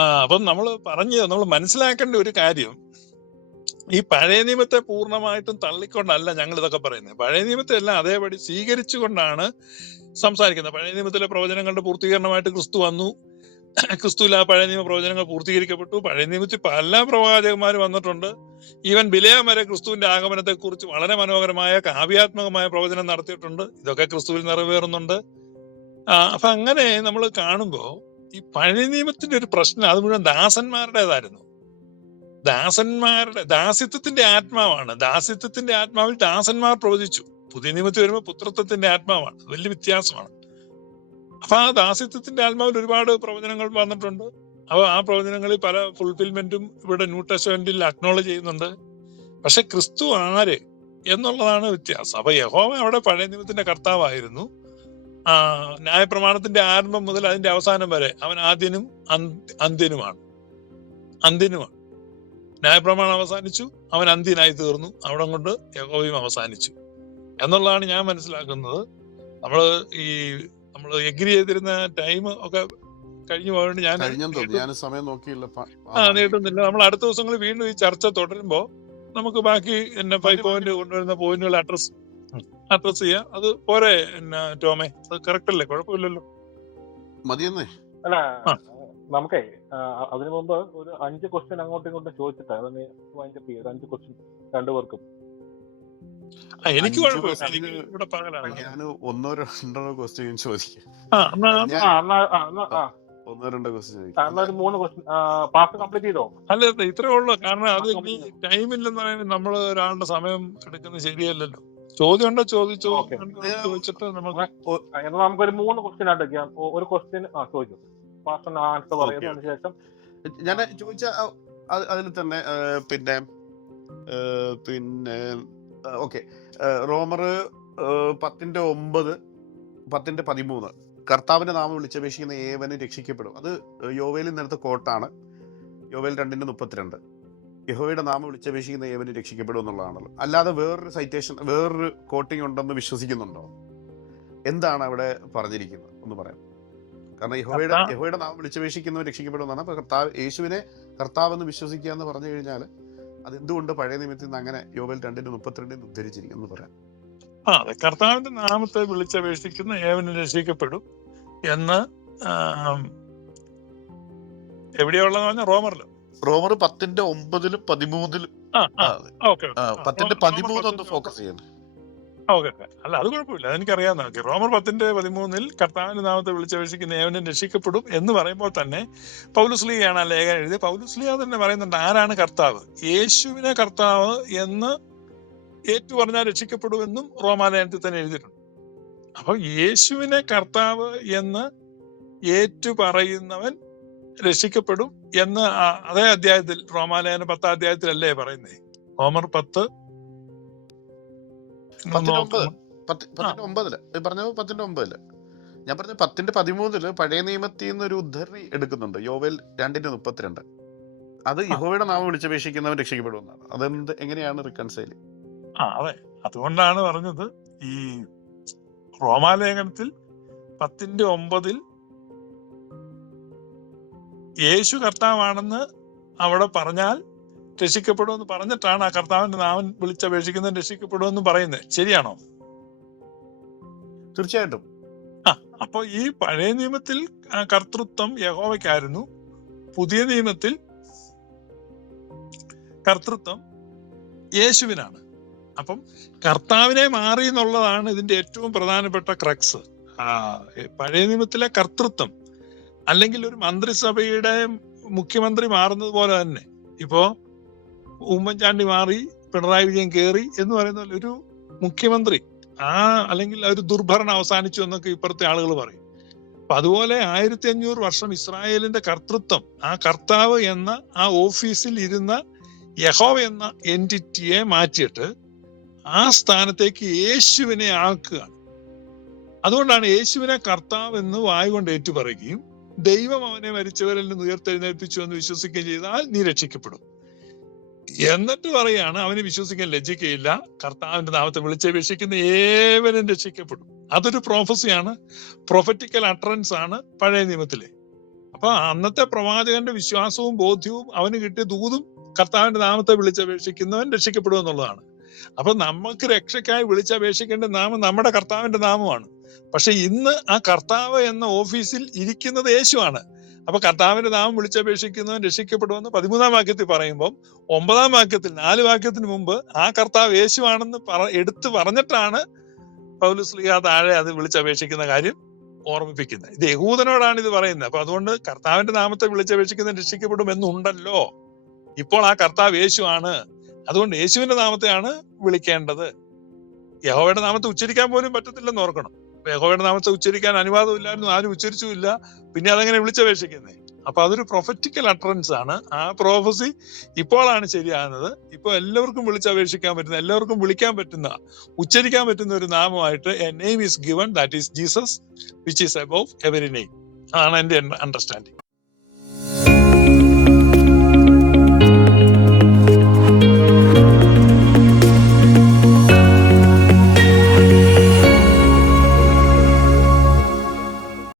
ആ അപ്പം നമ്മൾ പറഞ്ഞു നമ്മൾ മനസ്സിലാക്കേണ്ട ഒരു കാര്യം. ഈ പഴയ നിയമത്തെ പൂർണമായിട്ടും തള്ളിക്കൊണ്ടല്ല ഞങ്ങൾ ഇതൊക്കെ പറയുന്നത്. പഴയ നിയമത്തെ എല്ലാം അതേപടി സ്വീകരിച്ചുകൊണ്ടാണ് സംസാരിക്കുന്നത്. പഴയ നിയമത്തിലെ പ്രവചനങ്ങളുടെ പൂർത്തീകരണമായിട്ട് ക്രിസ്തു വന്നു. ക്രിസ്തുവിൽ ആ പഴയ നിയമ പ്രവചനങ്ങൾ പൂർത്തീകരിക്കപ്പെട്ടു. പഴയ നിയമത്തിൽ പല പ്രവാചകന്മാർ വന്നിട്ടുണ്ട്. ഈവൻ ബിലയം വരെ ക്രിസ്തുവിന്റെ ആഗമനത്തെ കുറിച്ച് വളരെ മനോഹരമായ കാവ്യാത്മകമായ പ്രവചനം നടത്തിയിട്ടുണ്ട്. ഇതൊക്കെ ക്രിസ്തുവിൽ നിറവേറുന്നുണ്ട്. അപ്പൊ അങ്ങനെ നമ്മൾ കാണുമ്പോ ഈ പഴയ നിയമത്തിന്റെ ഒരു പ്രശ്നം അത് മുഴുവൻ ദാസന്മാരുടേതായിരുന്നു. ദാസന്മാരുടെ ദാസിത്വത്തിന്റെ ആത്മാവാണ്. ദാസിത്വത്തിന്റെ ആത്മാവിൽ ദാസന്മാർ പ്രവചിച്ചു. പുതിയ നിയമത്തിൽ വരുമ്പോൾ പുത്രത്വത്തിന്റെ ആത്മാവാണ്. വലിയ വ്യത്യാസമാണ്. അപ്പൊ ആ ദാസിത്വത്തിന്റെ ആത്മാവിൽ ഒരുപാട് പ്രവചനങ്ങൾ വന്നിട്ടുണ്ട്. അപ്പൊ ആ പ്രവചനങ്ങളിൽ പല ഫുൾഫിൽമെന്റും ഇവിടെ ന്യൂ ടെസ്റ്റ്മെന്റിൽ അക്നോളജ് ചെയ്യുന്നുണ്ട്. പക്ഷെ ക്രിസ്തു ആര് എന്നുള്ളതാണ് വ്യത്യാസം. അപ്പൊ യഹോവ അവിടെ പഴയ നിയമത്തിന്റെ കർത്താവായിരുന്നു. ആ ന്യായപ്രമാണത്തിന്റെ ആരംഭം മുതൽ അതിന്റെ അവസാനം വരെ അവൻ ആദ്യനും അന്ത്- അന്ത്യനുമാണ്. അന്ത്യനുമാണ്. ന്യായപ്രമാണം അവസാനിച്ചു. അവൻ അന്ത്യനായി തീർന്നു. അവിടെ കൊണ്ട് യഹോവയും അവസാനിച്ചു. എന്നുള്ളതാണ് ഞാൻ മനസ്സിലാക്കുന്നത്. നമ്മൾ ഈ നമ്മൾ എഗ്രി ചെയ്തിരുന്ന ടൈം ഒക്കെ കഴിഞ്ഞു പോയതുകൊണ്ട് ഞാൻ സമയം നോക്കിയില്ല. ആ നീട്ടുന്നില്ല. നമ്മൾ അടുത്ത ദിവസങ്ങളിൽ വീണ്ടും ഈ ചർച്ച തുടരുമ്പോ നമുക്ക് ബാക്കി എന്നെ ഫൈവ് പോയിന്റ് കൊണ്ടുവരുന്ന പോയിന്റുകൾ അഡ്രസ് അഡ്രസ് ചെയ്യാം അത് പോരെ ടോമേ. അത് കറക്റ്റ് അല്ലേ? കുഴപ്പമില്ലല്ലോ. മതിയെന്നേ. അല്ല. നമുക്കേ അതിനു മുമ്പ് ഒരു അഞ്ച് ക്വസ്റ്റ്യൻ അങ്ങോട്ടും ഇങ്ങോട്ടും ചോദിച്ചിട്ട്. അതൊന്ന് വൈൻഡപ്പ് ചെയ്യും ഒരു അഞ്ച് ക്വസ്റ്റ്യൻ രണ്ടുപേർക്കും എനിക്ക് ഞാൻ ഒന്നോ രണ്ടോ ക്വസ്റ്റ്യൻ ചോദിക്കാം. ഒന്നോ രണ്ടോ ക്വസ്റ്റ്യൻ മൂന്ന് ക്വസ്റ്റ്യൻ പാസ് കംപ്ലീറ്റ് ചെയ്തോ? അല്ല ഇത്രേ ഉള്ളൂ. കാരണം അത് ടൈം ഇല്ലെന്ന് പറയുന്നത് നമ്മൾ ഒരാളുടെ സമയം എടുക്കുന്നത് ശരിയല്ലല്ലോ. ചോദ്യം ഉണ്ടോ ചോദിച്ചോ. ചോദിച്ചിട്ട് നമുക്ക് ആ, എന്നാ നമുക്കൊരു മൂന്ന് ക്വസ്റ്റ്യൻ ആയിട്ട് വെക്കാം. ഒരു ക്വസ്റ്റ്യൻ ആ ചോദിച്ചു. ആൻസർ ശേഷം. ഞാൻ ചോദിച്ച അതിൽ തന്നെ പിന്നെ പിന്നെ ഓക്കെ. റോമർ പത്തിന്റെ ഒമ്പത് പത്തിന്റെ പതിമൂന്ന്. കർത്താവിന്റെ നാമം വിളിച്ചപേക്ഷിക്കുന്ന ഏവനും രക്ഷിക്കപ്പെടും. അത് യോവേലിൽ നിന്നെടുത്ത കോട്ടാണ് യോവേൽ രണ്ടിന്റെ മുപ്പത്തിരണ്ട്. യഹോവയുടെ നാമം വിളിച്ചപേക്ഷിക്കുന്ന ഏവന് രക്ഷിക്കപ്പെടും എന്നുള്ളതാണല്ലോ. അല്ലാതെ വേറൊരു സൈറ്റേഷൻ വേറൊരു കോട്ടിംഗ് ഉണ്ടെന്ന് വിശ്വസിക്കുന്നുണ്ടോ? എന്താണ് അവിടെ പറഞ്ഞിരിക്കുന്നത്? ഒന്ന് പറയാം. കാരണം യഹോയുടെ യഹോയുടെ നാമം വിളിച്ചപേക്ഷിക്കുന്നവർ രക്ഷിക്കപ്പെടുമെന്നാണ് അപ്പൊ കർത്താവ് യേശുവിനെ കർത്താവ് എന്ന് വിശ്വസിക്കുക എന്ന് പറഞ്ഞു കഴിഞ്ഞാൽ അതെന്തുകൊണ്ട് പഴയ നിയമത്തിൽ നിന്ന് അങ്ങനെ യോവൽ രണ്ടിന് മുപ്പത്തിരണ്ടിന് ഉദ്ധരിച്ചിരിക്കുന്നു പറയാം. ആ അതെ കർത്താവിന്റെ നാമത്തെ വിളിച്ചപേക്ഷിക്കുന്ന ഏവന് രക്ഷിക്കപ്പെടും എന്ന് എവിടെയുള്ളതെന്ന് പറഞ്ഞാൽ റോമറിലോ. റോമർ പത്തിന്റെ ഒമ്പതിലും പതിമൂന്നിലും പത്തിന്റെ പതിമൂന്ന് ഒന്ന് ഫോക്കസ് ചെയ്യണം. ഓക്കെ അല്ല അത് കുഴപ്പമില്ല. അതെനിക്കറിയാവുന്ന ഓക്കെ റോമർ പത്തിന്റെ പതിമൂന്നിൽ കർത്താവിന്റെ നാമത്തെ വിളിച്ചപേക്ഷിക്കുന്ന ഏവനും രക്ഷിക്കപ്പെടും എന്ന് പറയുമ്പോൾ തന്നെ പൗലുസ്ലിയാണ് ആ ലേഖനം എഴുതിയത്. പൗലുസ്ലിയ തന്നെ പറയുന്നുണ്ട് ആരാണ് കർത്താവ്? യേശുവിനെ കർത്താവ് എന്ന് ഏറ്റു പറഞ്ഞാൽ രക്ഷിക്കപ്പെടുമെന്നും റോമാലയനത്തിൽ തന്നെ എഴുതിയിട്ടുണ്ട്. അപ്പൊ യേശുവിനെ കർത്താവ് എന്ന് ഏറ്റു പറയുന്നവൻ രക്ഷിക്കപ്പെടും എന്ന് അതേ അധ്യായത്തിൽ റോമാലയന പത്താം അധ്യായത്തിലല്ലേ പറയുന്നേ? ഹോമർ പത്ത്. ഒമ്പതിൽ. പറഞ്ഞത് പത്തിന്റെ ഒമ്പതിൽ. ഞാൻ പറഞ്ഞ പത്തിന്റെ പതിമൂന്നിൽ പഴയ നിയമത്തിൽ നിന്ന് ഒരു ഉദ്ധരണി എടുക്കുന്നുണ്ട്. യോവേൽ രണ്ടിന്റെ മുപ്പത്തിരണ്ട്. അത് യഹോവയുടെ നാമം വിളിച്ചപേക്ഷിക്കുന്നവൻ രക്ഷിക്കപ്പെടുമെന്നാണ്. അതെന്ത് എങ്ങനെയാണ് റിക്കൺസൈൽ ആ അതെ. അതുകൊണ്ടാണ് പറഞ്ഞത് ഈ റോമാലേഖനത്തിൽ പത്തിന്റെ ഒമ്പതിൽ യേശു കർത്താവാണെന്ന് അവിടെ പറഞ്ഞാൽ രക്ഷിക്കപ്പെടുമെന്ന് പറഞ്ഞിട്ടാണ് ആ കർത്താവിന്റെ നാമൻ വിളിച്ചപേക്ഷിക്കുന്നത് രക്ഷിക്കപ്പെടുമെന്ന് പറയുന്നത്. ശരിയാണോ? തീർച്ചയായിട്ടും. ആ അപ്പൊ ഈ പഴയ നിയമത്തിൽ കർത്തൃത്വം യഹോവയ്ക്കായിരുന്നു. പുതിയ നിയമത്തിൽ കർത്തൃത്വം യേശുവിനാണ്. അപ്പം കർത്താവിനെ മാറി എന്നുള്ളതാണ് ഇതിന്റെ ഏറ്റവും പ്രധാനപ്പെട്ട ക്രക്സ്. ആ പഴയ നിയമത്തിലെ കർത്തൃത്വം അല്ലെങ്കിൽ ഒരു മന്ത്രിസഭയുടെ മുഖ്യമന്ത്രി മാറുന്നത് പോലെ തന്നെ. ഇപ്പോ ഉമ്മൻചാണ്ടി മാറി പിണറായി വിജയൻ കയറി എന്ന് പറയുന്ന ഒരു മുഖ്യമന്ത്രി ആ അല്ലെങ്കിൽ ഒരു ദുർഭരണം അവസാനിച്ചു എന്നൊക്കെ ഇപ്പുറത്തെ ആളുകൾ പറയും. അപ്പൊ അതുപോലെ ആയിരത്തി അഞ്ഞൂറ് വർഷം ഇസ്രായേലിന്റെ കർത്തൃത്വം ആ കർത്താവ് എന്ന ആ ഓഫീസിൽ ഇരുന്ന യഹോവ എന്ന എന്റിറ്റിയെ മാറ്റിയിട്ട് ആ സ്ഥാനത്തേക്ക് യേശുവിനെ ആക്കുകയാണ്. അതുകൊണ്ടാണ് യേശുവിനെ കർത്താവ് എന്ന് വായുകൊണ്ട് ഏറ്റുപറയുകയും ദൈവം അവനെ മരിച്ചവരിൽ നിന്ന് ഉയർത്തെഴുന്നേൽപ്പിച്ചു എന്ന് വിശ്വസിക്കുകയും ചെയ്താൽ നീ രക്ഷിക്കപ്പെടും. എന്നിട്ട് പറയാണ് അവന് വിശ്വസിക്കാൻ ലജ്ജിക്കയില്ല കർത്താവിന്റെ നാമത്തെ വിളിച്ചപേക്ഷിക്കുന്ന ഏവനും രക്ഷിക്കപ്പെടും. അതൊരു പ്രോഫസിയാണ് പ്രൊഫറ്റിക്കൽ അട്രൻസ് ആണ് പഴയ നിയമത്തിലെ. അപ്പൊ അന്നത്തെ പ്രവാചകന്റെ വിശ്വാസവും ബോധ്യവും അവന് കിട്ടിയ ദൂതും കർത്താവിന്റെ നാമത്തെ വിളിച്ചപേക്ഷിക്കുന്നവൻ രക്ഷിക്കപ്പെടും എന്നുള്ളതാണ്. അപ്പൊ നമുക്ക് രക്ഷയ്ക്കായി വിളിച്ചപേക്ഷിക്കേണ്ട നാമം നമ്മുടെ കർത്താവിന്റെ നാമമാണ്. പക്ഷെ ഇന്ന് ആ കർത്താവ് എന്ന ഓഫീസിൽ ഇരിക്കുന്നത് യേശുവാണ്. അപ്പൊ കർത്താവിന്റെ നാമം വിളിച്ചപേക്ഷിക്കുന്നവൻ രക്ഷിക്കപ്പെടുമെന്ന് പതിമൂന്നാം വാക്യത്തിൽ പറയുമ്പോൾ ഒമ്പതാം വാക്യത്തിൽ നാല് വാക്യത്തിന് മുമ്പ് ആ കർത്താവ് യേശുവാണെന്ന് പറ എടുത്തു പറഞ്ഞിട്ടാണ് പൗലുസ്ലിഹ താഴെ അത് വിളിച്ചപേക്ഷിക്കുന്ന കാര്യം ഓർമ്മിപ്പിക്കുന്നത്. ഇത് യഹൂദനോടാണ് ഇത് പറയുന്നത്. അപ്പൊ അതുകൊണ്ട് കർത്താവിന്റെ നാമത്തെ വിളിച്ചപേക്ഷിക്കുന്ന രക്ഷിക്കപ്പെടും എന്നുണ്ടല്ലോ ഇപ്പോൾ ആ കർത്താവ് യേശുവാണ്. അതുകൊണ്ട് യേശുവിന്റെ നാമത്തെയാണ് വിളിക്കേണ്ടത്. യഹോവയുടെ നാമത്തെ ഉച്ചരിക്കാൻ പോലും പറ്റത്തില്ലെന്ന് ഓർക്കണം. യഹോവയുടെ നാമത്തെ ഉച്ചരിക്കാൻ അനുവാദമില്ലായിരുന്നു ആരും ഉച്ചരിച്ചുമില്ല. പിന്നെ അതങ്ങനെ വിളിച്ചപേക്ഷിക്കുന്നേ. അപ്പൊ അതൊരു പ്രൊഫറ്റിക്കൽ അട്രൻസ് ആണ്. ആ പ്രോഫസി ഇപ്പോഴാണ് ശരിയാകുന്നത്. ഇപ്പൊ എല്ലാവർക്കും വിളിച്ചപേക്ഷിക്കാൻ പറ്റുന്ന എല്ലാവർക്കും വിളിക്കാൻ പറ്റുന്ന ഉച്ചരിക്കാൻ പറ്റുന്ന ഒരു നാമമായിട്ട് a name is given that is Jesus which is above every name ആണ് എന്റെ അണ്ടർസ്റ്റാൻഡിങ്